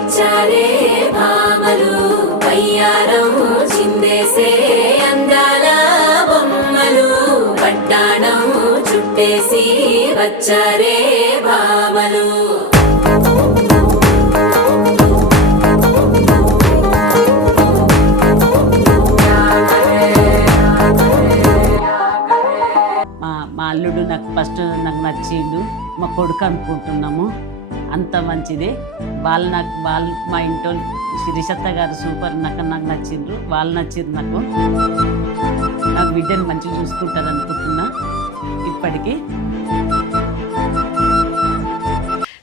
వచ్చారే భామలు వయ్యారం చిందేసే అందాల బొమ్మలు పట్టాణం చుట్టేసి వచ్చారే భామలు మా అల్లుడు నాకు ఫస్ట్ నాకు నచ్చిండు, మా కొడుకు అనుకుంటున్నాము. అంత మంచిదే. వాళ్ళు మా ఇంట్లో శిరీషత్త గారు సూపర్, నాకు నచ్చిండ్రు, వాళ్ళు నచ్చిండ్రు. నాకు బిడ్డని మంచిగా చూసుకుంటారు అనుకుంటున్నా. ఇప్పటికీ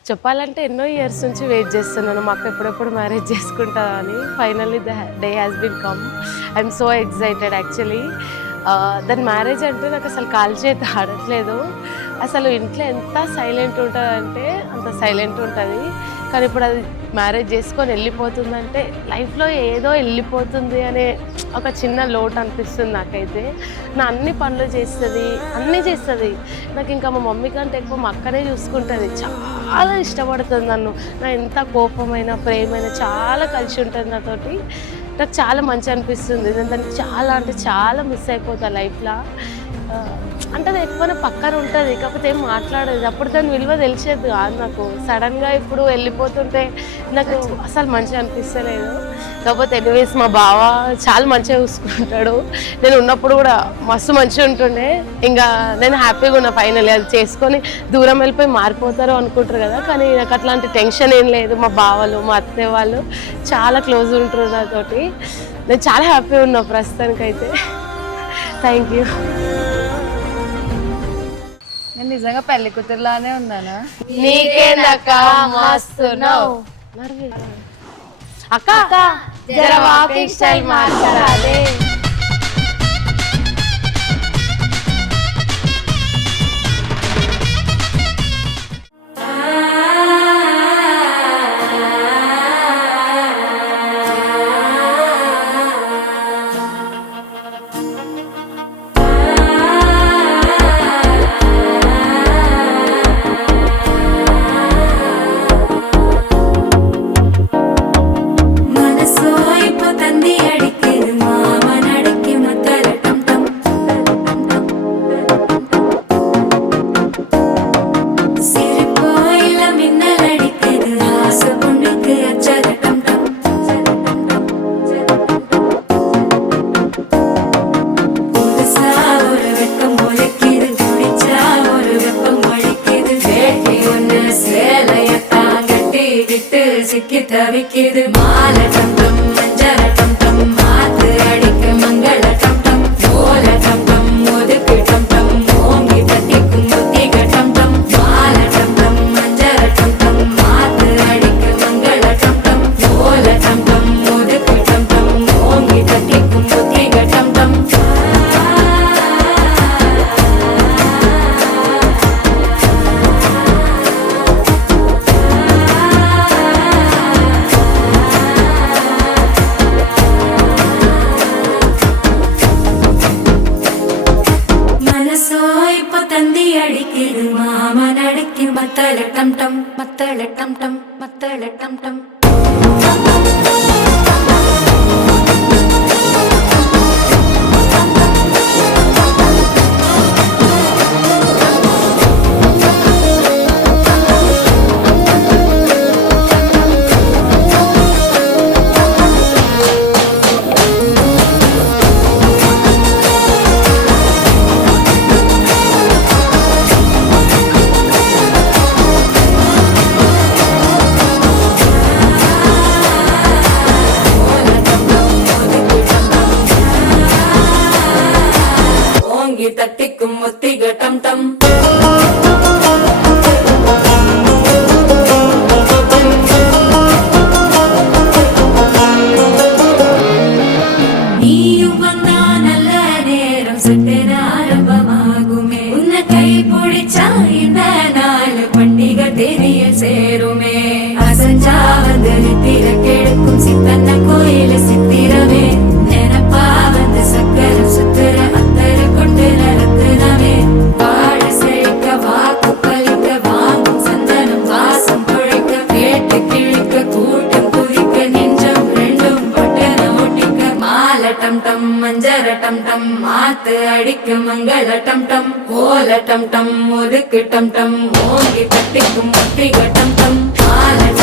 చెప్పాలంటే ఎన్నో ఇయర్స్ నుంచి వెయిట్ చేస్తున్నాను మాకు ఎప్పుడెప్పుడు మ్యారేజ్ చేసుకుంటా అని. Finally the day has been come. I'm so excited actually. దాని మ్యారేజ్ అంటే నాకు అసలు కాల్ చేతి ఆడట్లేదు. అసలు ఇంట్లో ఎంత సైలెంట్ ఉంటుందంటే అంత సైలెంట్ ఉంటుంది. కానీ ఇప్పుడు అది మ్యారేజ్ చేసుకొని వెళ్ళిపోతుందంటే లైఫ్లో ఏదో వెళ్ళిపోతుంది అనే ఒక చిన్న లోటు అనిపిస్తుంది నాకైతే. నా అన్ని పనులు చేస్తుంది, అన్నీ చేస్తుంది. నాకు ఇంకా మా మమ్మీ కంటే ఎక్కువ మా అక్కనే చూసుకుంటుంది. చాలా ఇష్టపడుతుంది నన్ను. నా ఎంత కోపమైన ప్రేమైన చాలా కలిసి ఉంటుంది నాతోటి. నాకు చాలా మంచి అనిపిస్తుంది. నేను దాన్ని చాలా అంటే చాలా మిస్ అయిపోతా లైఫ్లో. అంటే అది ఎక్కువ పక్కన ఉంటుంది, కాకపోతే ఏం మాట్లాడేది. అప్పుడు దాని విలువ తెలిసేది కాదు నాకు. సడన్గా ఇప్పుడు వెళ్ళిపోతుంటే నాకు అసలు మంచిగా అనిపిస్తలేదు. కాకపోతే ఎనీవేస్ మా బావ చాలా మంచిగా చూసుకుంటాడు. నేను ఉన్నప్పుడు కూడా మస్తు మంచిగా ఉంటుండే. ఇంకా నేను హ్యాపీగా ఉన్నా. ఫైనల్లీ అది చేసుకొని దూరం వెళ్ళిపోయి మారిపోతారు అనుకుంటారు కదా, కానీ నాకు అట్లాంటి టెన్షన్ ఏం లేదు. మా బావలు మా అత్తయ్య వాళ్ళు చాలా క్లోజ్ ఉంటారు నాతోటి. నేను చాలా హ్యాపీగా ఉన్నా ప్రస్తుతానికైతే. Thank you. నేను నిజంగా పెళ్లి కూతురులానే ఉన్నానా? నీకేనక్క మస్తున్నావు. అక్క జర వాకింగ్ స్టైల్ మార్చాలి. தவிக்குது மாலை டம்டம் மஞ்சள டம்டம் மாத்து அடிக்க மங்கள டம்டம் ஓல டம்டம் ஒதுக்கு டம்டம் ஓங்கி தட்டிக்கும் புத்திக டம்டம் மாலை டம்டம் மஞ்சள டம்டம் மாத்து அடிக்க மங்கள டம்டம் ஓல டம்டம் ஒதுக்கு டம்டம் ஓங்கி தட்டிக்கும் புத்திக டம்டம் மத்தள டம் மத்தள டம் மத்தள டம் அடிக்க மங்கள டம் டம் ஓல டம் டம் ஒதுக்கு டம் டம் ஓங்கி தட்டிக்கும் முத்திக டம் டம் மால